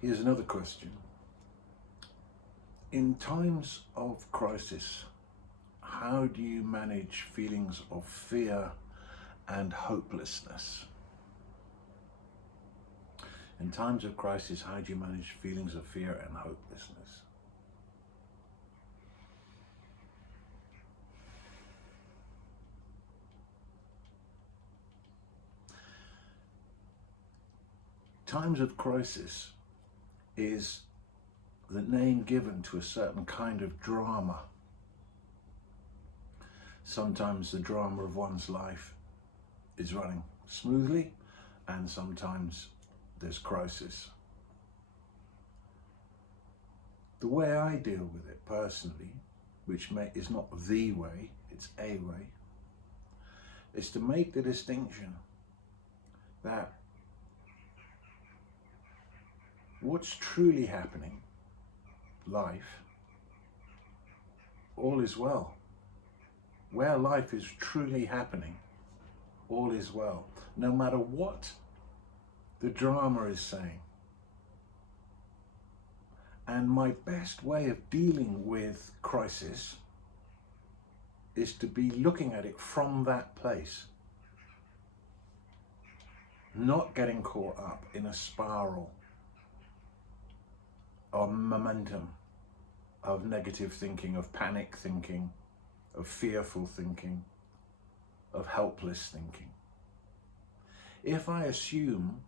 Here's another question. In times of crisis, how do you manage feelings of fear and hopelessness? In times of crisis, how do you manage feelings of fear and hopelessness? Times of crisis is the name given to a certain kind of drama. Sometimes the drama of one's life is running smoothly, and sometimes there's crisis. The way I deal with it personally, which is not the way, it's a way, is to make the distinction that what's truly happening, life, all is well. Where life is truly happening, all is well. No matter what the drama is saying. And my best way of dealing with crisis is to be looking at it from that place. Not getting caught up in a spiral of momentum, of negative thinking, of panic thinking, of fearful thinking, of helpless thinking. If I assume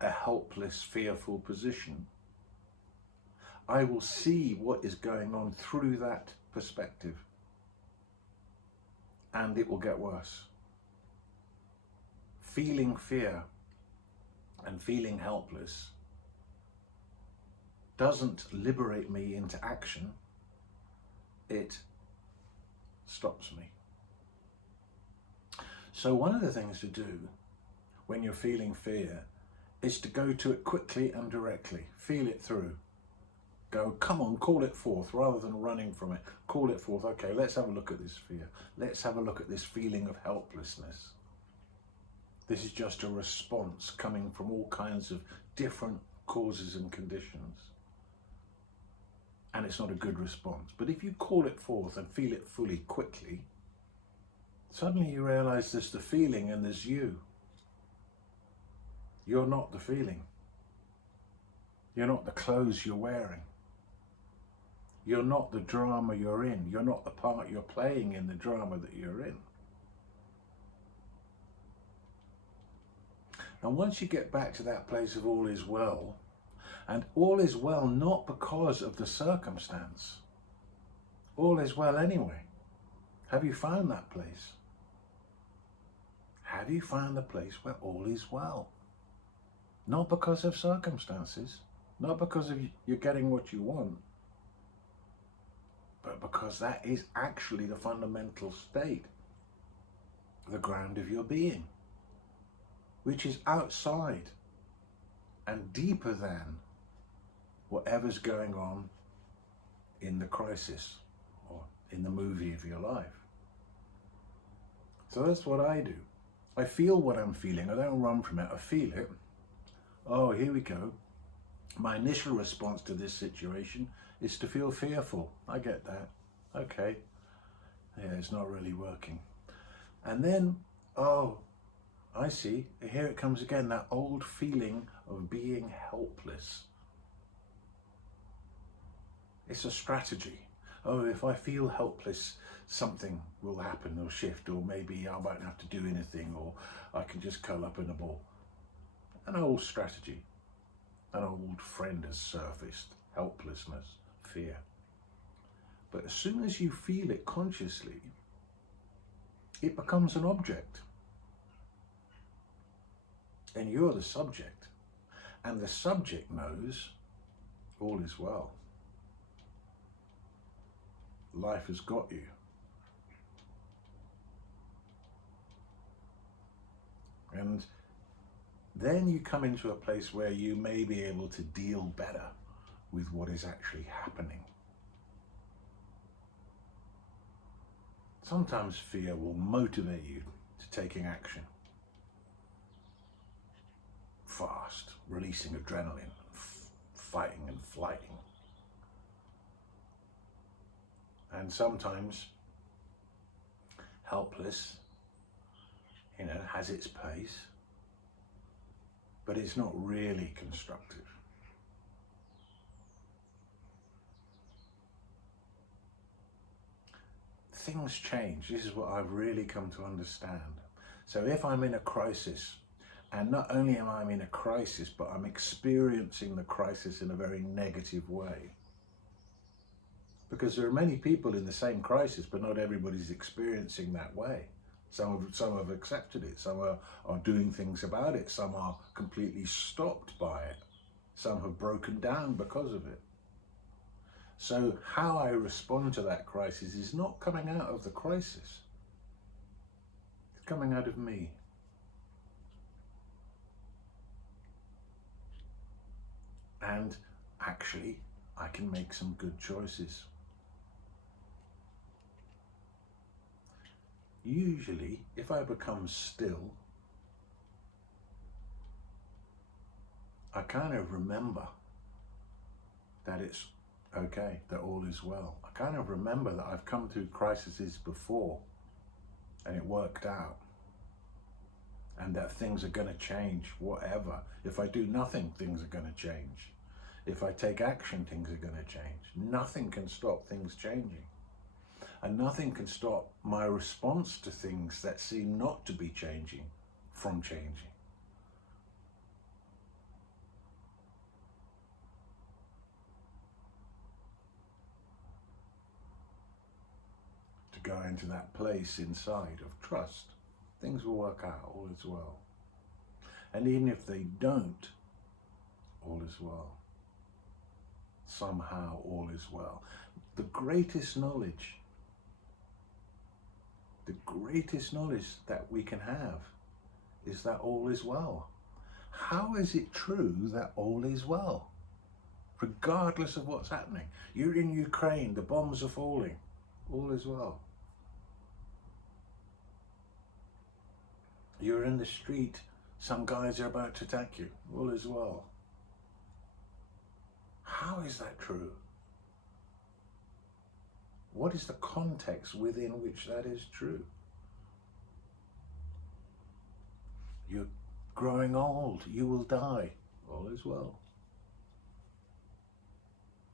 a helpless, fearful position, I will see what is going on through that perspective, and it will get worse. Feeling fear and feeling helpless doesn't liberate me into action, it stops me. So one of the things to do when you're feeling fear is to go to it quickly and directly. Feel it through. Go, come on, call it forth, rather than running from it. Call it forth. Okay, let's have a look at this fear. Let's have a look at this feeling of helplessness. This is just a response coming from all kinds of different causes and conditions. And it's not a good response. But if you call it forth and feel it fully, quickly, suddenly you realize there's the feeling and there's you. You're not the feeling. You're not the clothes you're wearing. You're not the drama you're in. You're not the part you're playing in the drama that you're in. And once you get back to that place of all is well, and all is well not because of the circumstance, all is well anyway. Have you found that place? Have you found the place where all is well? Not because of circumstances, not because of you're getting what you want, but because that is actually the fundamental state, the ground of your being, which is outside and deeper than whatever's going on in the crisis or in the movie of your life. So that's what I do. I feel what I'm feeling. I don't run from it. I feel it. Oh, here we go. My initial response to this situation is to feel fearful. I get that. Okay. Yeah, it's not really working. And then, oh, I see. Here it comes again, that old feeling of being helpless. It's a strategy. Oh, if I feel helpless, something will happen or shift, or maybe I won't have to do anything, or I can just curl up in a ball. An old strategy. An old friend has surfaced. Helplessness, fear. But as soon as you feel it consciously, it becomes an object. And you're the subject. And the subject knows all is well. Life has got you. And then you come into a place where you may be able to deal better with what is actually happening. Sometimes fear will motivate you to taking action. Fast, releasing adrenaline, fighting and flighting. And sometimes helpless, has its pace, but it's not really constructive. Things change. This is what I've really come to understand. So if I'm in a crisis, and not only am I in a crisis, but I'm experiencing the crisis in a very negative way, because there are many people in the same crisis, but not everybody's experiencing that way. Some have accepted it, some are doing things about it, some are completely stopped by it, some have broken down because of it. So how I respond to that crisis is not coming out of the crisis, it's coming out of me. And actually, I can make some good choices. Usually, if I become still, I kind of remember that it's okay, that all is well. I kind of remember that I've come through crises before and it worked out, and that things are going to change, whatever. If I do nothing, things are going to change. If I take action, things are going to change. Nothing can stop things changing. And nothing can stop my response to things that seem not to be changing from changing. To go into that place inside of trust, things will work out, all is well. And even if they don't, all is well. Somehow all is well. The greatest knowledge that we can have is that all is well. How is it true that all is well? Regardless of what's happening. You're in Ukraine, the bombs are falling, all is well. You're in the street, some guys are about to attack you, all is well. How is that true? What is the context within which that is true? You're growing old, you will die, all is well.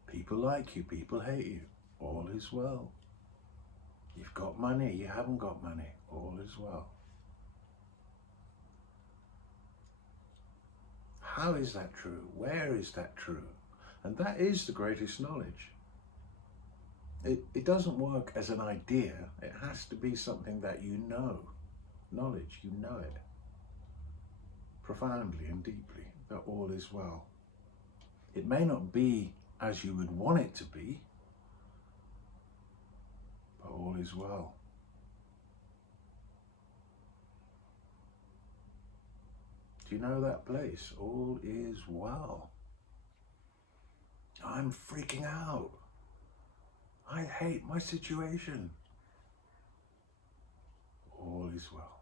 People like you, people hate you, all is well. You've got money, you haven't got money, all is well. How is that true? Where is that true? And that is the greatest knowledge. It doesn't work as an idea. It has to be something that you know. Knowledge, you know it. Profoundly and deeply, that all is well. It may not be as you would want it to be, but all is well. Do you know that place? All is well. I'm freaking out. I hate my situation. All is well.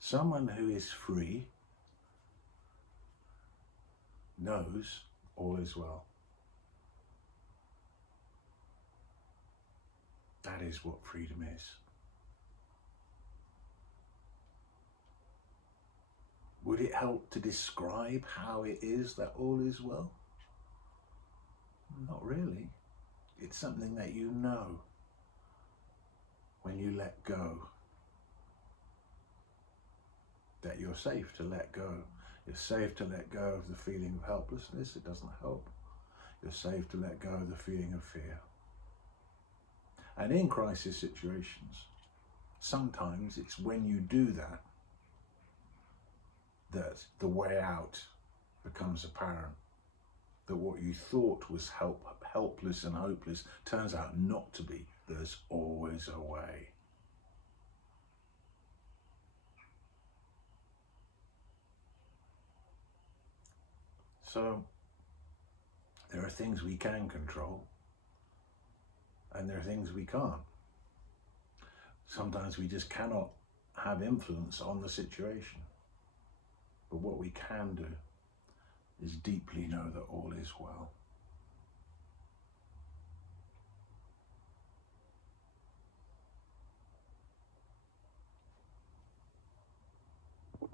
Someone who is free knows all is well. That is what freedom is. Would it help to describe how it is that all is well? Not really. It's something that you know when you let go. That you're safe to let go. You're safe to let go of the feeling of helplessness. It doesn't help. You're safe to let go of the feeling of fear. And in crisis situations, sometimes it's when you do that that the way out becomes apparent. That what you thought was helpless and hopeless turns out not to be. There's always a way. So there are things we can control and there are things we can't. Sometimes we just cannot have influence on the situation. But what we can do is deeply know that all is well.